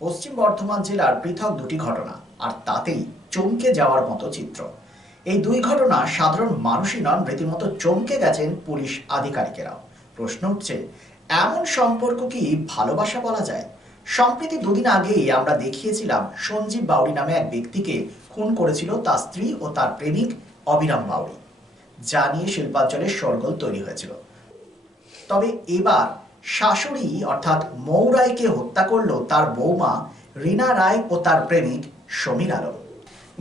পশ্চিম বর্ধমান জেলার পৃথক দুটি ঘটনা, আর তাতেই চমকে যাওয়ার মতো চিত্র। এই দুই ঘটনা সাধারণ মানুষই নন, রীতিমতো চমকে গেছেন পুলিশ আধিকারিকেরাও। প্রশ্ন উঠছে, এমন সম্পর্ক কি ভালোবাসা বলা যায়? সম্প্রতি দুদিন আগেই আমরা দেখিয়েছিলাম সঞ্জীব বাউরি নামে এক ব্যক্তিকে খুন করেছিল তার স্ত্রী ও তার প্রেমিক অবিরাম বাউরি, যা নিয়ে শিল্পাঞ্চলে শোরগোল তৈরি হয়েছিল। তবে এবার শাশুড়ি অর্থাৎ মৌ রায়কে হত্যা করল তার বৌমা রীনা রায় ও তার প্রেমিক সমীর আলম।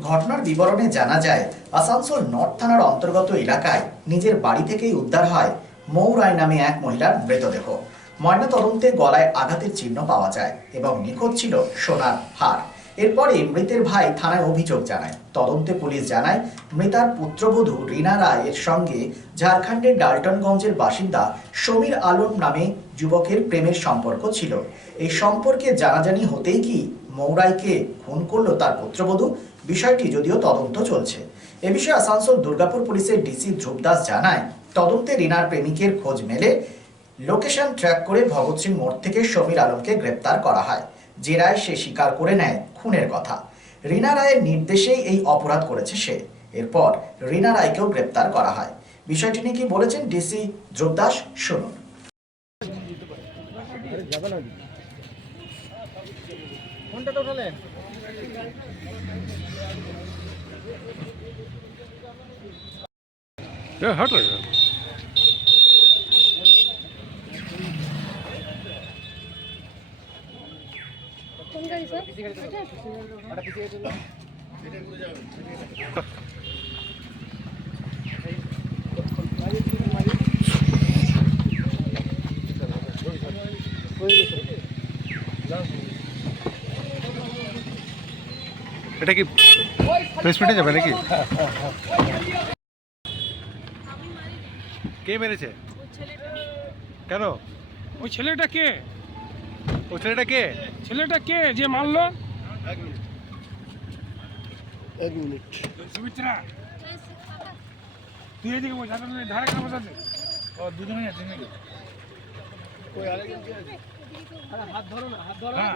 ঘটনার বিবরণে জানা যায়, আসানসোল নর্থ থানার অন্তর্গত এলাকায় নিজের বাড়ি থেকেই উদ্ধার হয় মৌ রায় নামে এক মহিলার মৃতদেহ। ময়নাতদন্তে গলায় আঘাতের চিহ্ন পাওয়া যায় এবং নিখোঁজ ছিল সোনার হার। এরপরে মৃতের ভাই থানায় অভিযোগ জানায়। তদন্তে পুলিশ জানায়, মৃতার পুত্রবধূ রীনা রায়ের সঙ্গে ঝাড়খণ্ডের ডাল্টনগঞ্জের বাসিন্দা সমীর আলম নামে যুবকের প্রেমের সম্পর্ক ছিল। এই সম্পর্কে জানাজানি হতেই কি মৌ রায়কে খুন করল তার পুত্রবধূ? বিষয়টি যদিও তদন্ত চলছে। এ বিষয়ে আসানসোল দুর্গাপুর পুলিশের ডিসি ধ্রুব দাস জানায়, তদন্তে রীনার প্রেমিকের খোঁজ মেলে লোকেশন ট্র্যাক করে ভগৎ সিং মোড় থেকে সমীর আলমকে গ্রেপ্তার করা হয়। জেরায় সে স্বীকার করে নেয় খুনের কথা। রীনা রায়ের নির্দেশেই এই অপরাধ করেছে সে। এরপর রীনা রায়কেও গ্রেপ্তার করা হয়। বিষয়টি নিয়ে কি বলেছেন ডিসি ধ্রুব দাস, শুনুন। हट रहे কোন গাড়ি স্যার? এটা কি প্রেস মিটে যাবে নাকি? কে মেরেছে? কেন? ওই ছেলেটা কে? ও ছেলেটা কে? ছেলেটা কে যে মারলো? এক মিনিট। সুমিত্রা, তুই এদিকে বস, ধারে কেন বসাতে? ও দুজনেই আছে নাকি? ওই আরেকজন কে আছে? আরে হাত ধরো না, হাত ধরো। হ্যাঁ।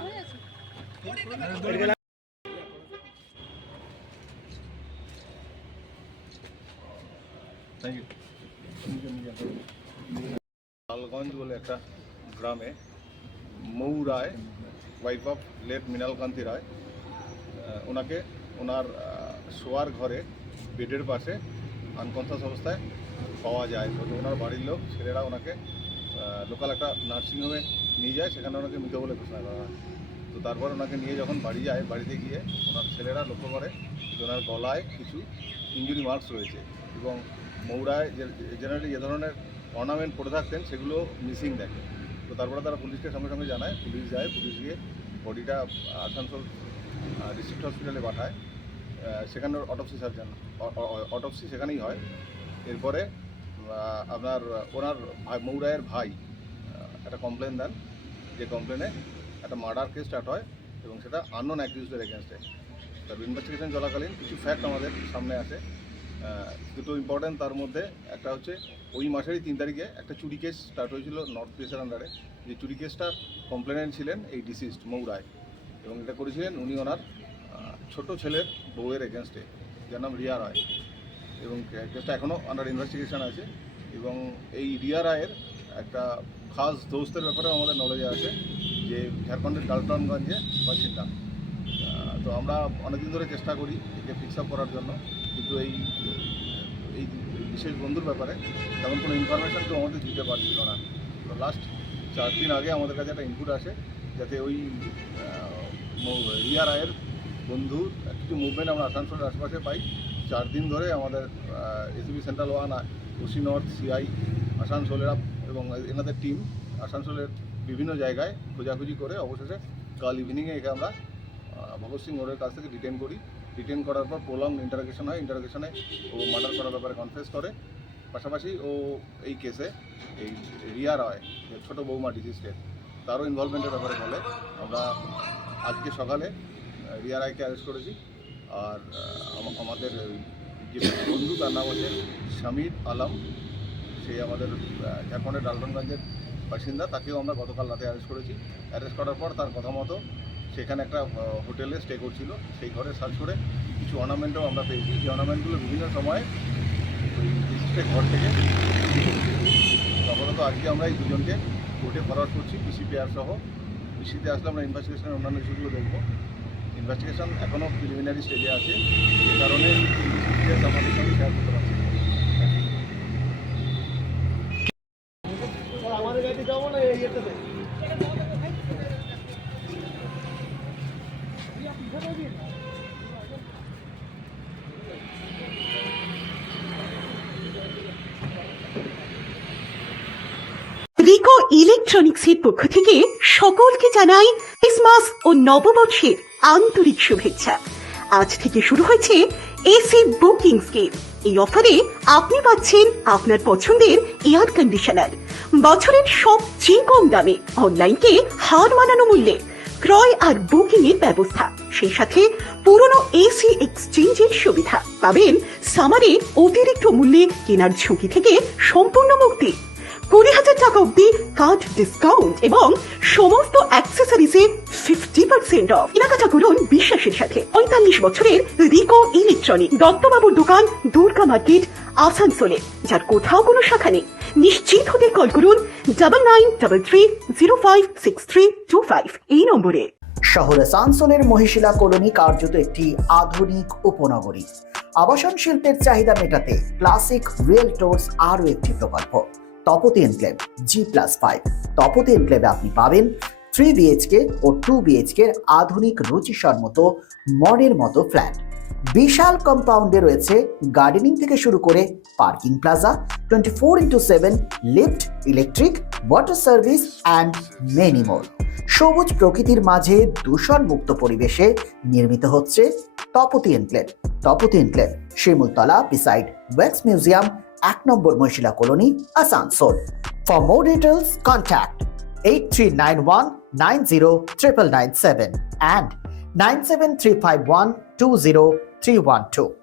Thank you. লালগঞ্জ বলে একটা গ্রামে মৌ রায়, ওয়াইফ অফ লেট মৃণাল কান্তি রায়, ওনাকে ওনার শোয়ার ঘরে বেডের পাশে আনকনসাস অবস্থায় পাওয়া যায়। তো ওনার বাড়ির লোক ছেলেরা ওনাকে লোকাল একটা নার্সিংহোমে নিয়ে যায়, সেখানে ওনাকে মৃত বলে ঘোষণা করা হয়। তো তারপর ওনাকে নিয়ে যখন বাড়ি যায়, বাড়িতে গিয়ে ওনার ছেলেরা লক্ষ্য করে যে ওনার গলায় কিছু ইঞ্জুরি মার্কস রয়েছে এবং মৌ রায় জেনারেলি যে ধরনের অর্নামেন্ট পরে থাকতেন সেগুলো মিসিং দেখে। তো তারপরে তারা পুলিশকে সঙ্গে সঙ্গে জানায়, পুলিশ যায়, পুলিশ গিয়ে বডিটা আসানসোল ডিস্ট্রিক্ট হসপিটালে পাঠায়। সেখানে অটোপসি সেখানেই হয়। এরপরে আপনার ওনার মৌ রায়ের ভাই একটা কমপ্লেন দেন, যে কমপ্লেনে একটা মার্ডার কেস স্টার্ট হয় এবং সেটা আননোন অ্যাকিউজদের এগেনস্টে। তার ইনভেস্টিগেশন চলাকালীন কিছু ফ্যাক্ট আমাদের সামনে আসে। দুটো ইম্পর্ট্যান্ট, তার মধ্যে একটা হচ্ছে ওই মাসেরই 3 তারিখে একটা চুরি কেস স্টার্ট হয়েছিল নর্থ প্রেসের আন্ডারে। যে চুরি কেসটা কমপ্লেনেন্ট ছিলেন এই ডিসিজড মৌ রায়, এবং এটা করেছিলেন উনি ওনার ছোট ছেলের বউয়ের এগেনস্টে, যার নাম রিয়া রায়, এবং কেসটা এখনও আন্ডার ইনভেস্টিগেশন আছে। এবং এই রিয়া রায়ের একটা খাস দোস্তের ব্যাপারেও আমাদের নলেজে আছে, যে ঝাড়খণ্ডের ডাল্টনগঞ্জে বাসিন্দা। তো আমরা অনেকদিন ধরে চেষ্টা করি একে ফিক্স আপ করার জন্য, কিন্তু এই বিশেষ বন্ধুর ব্যাপারে তেমন কোনো ইনফরমেশান কেউ আমাদের দিতে পারছিল না। তো লাস্ট 4 দিন আগে আমাদের কাছে একটা ইনপুট আসে, যাতে ওই রিয়া রায়ের বন্ধুর কিছু মুভমেন্ট আমরা আসানসোলের আশপাশে পাই। 4 দিন ধরে আমাদের ACB central 1, OC north, CI আসানসোলের এবং এনাদের টিম আসানসোলের বিভিন্ন জায়গায় খোঁজাখুঁজি করে অবশেষে কাল ইভিনিংয়ে একে আমরা ভগৎ সিং মোড়ের কাছ থেকে ডিটেন করি। ডিটেন করার পর প্রলং ইন্টারোগেশন হয়। ইন্টারোগেশনে ও মার্ডার করার ব্যাপারে কনফেস করে। পাশাপাশি ও এই কেসে এই রিয়া রায়, ছোটো বৌমা ডিসিজের, তারও ইনভলভমেন্টের ব্যাপারে বলে। আমরা আজকে সকালে রিয়া রায়কে অ্যারেস্ট করেছি। আর আমাদের যে বন্ধু, তার নাম হচ্ছে সমীর আলম, সে আমাদের ঝাড়খণ্ডের ডাল্টনগঞ্জের বাসিন্দা। তাকেও আমরা গতকাল রাতে অ্যারেস্ট করেছি। অ্যারেস্ট করার পর তার কথা মতো সেখানে একটা হোটেলে স্টে করছিল। সেই ঘরে সার্চ করে কিছু অর্নামেন্টও আমরা পেয়েছি, যে অর্নামেন্টগুলো বিভিন্ন সময় ওই বিশিষ্ট ঘর থেকে আপাতত আজকে আমরা এই দুজনকে কোর্টে ফরওয়ার্ড করছি পিসিপিআর সহ। পিসিতে আসলে আমরা ইনভেস্টিগেশনের অন্যান্য ইস্যুগুলো দেখব। ইনভেস্টিগেশন এখনও প্রিলিমিনারি স্টেজে আছে, যে কারণে ডিটেলস আমাদের সঙ্গে শেয়ার করতে পারছি না। আমাদের গাড়ি যাবো না ইয়েতে রিকো ইলেকট্রনিক্সের পক্ষ থেকে সকলকে জানাই ক্রিসমাস ও নববর্ষের আন্তরিক শুভেচ্ছা। আজ থেকে শুরু হয়েছে এসি বুকিং স্কিম। এই অফারে আপনি পাচ্ছেন আপনার পছন্দের এয়ার কন্ডিশনার বছরের সবচেয়ে কম দামে, অনলাইনকে হার মানানো মূল্যে ক্রয় আর বুকিং এর ব্যবস্থা, সেই সাথে পুরনো এসি এক্সচেঞ্জের সুবিধা। পাবেন সামারে অতিরিক্ত মূল্যে কেনার ঝুঁকি থেকে সম্পূর্ণ মুক্তি, 20,000 টাকা অব্দি কার্ড ডিসকাউন্ট এবং সমস্ত অ্যাক্সেসরিজে 50% অফ। কেনাকাটা করুন বিশ্বাসের সাথে। 45 বছরের রিকো ইলেকট্রনিক, দত্তবাবুর দোকান, দুর্গা মার্কেট, আসানসোলে, যার কোথাও কোনো শাখা নেই। নিশ্চিত হতে কল করুন 9933056325 এই নম্বরে। শহর আসানসোলের মহিশিলা কলোনি কার্যত একটি আধুনিক উপনগরী। আবাসন শিল্পের চাহিদা মেটাতে ক্লাসিক রিয়েলটরস আরও একটি প্রকল্প, তপতি এনক্লেভ G+5। তপতি এনক্লেভে আপনি পাবেন 3 BHK ও 2 BHK এর আধুনিক রুচিসম্মত মডের মতো ফ্ল্যাট। বিশাল কম্পাউন্ডে রয়েছে গার্ডেনিং থেকে শুরু করে parking plaza, 24x7 lift, electric, water service and many more. সবুজ প্রকৃতির মাঝে দূষণমুক্ত পরিবেশে নির্মিত হচ্ছে Tapati enclave. Tapati enclave Shimultala beside wax museum, 1 number Mohishila colony, Asansol. For more details contact 8391909997 and 97351 20312.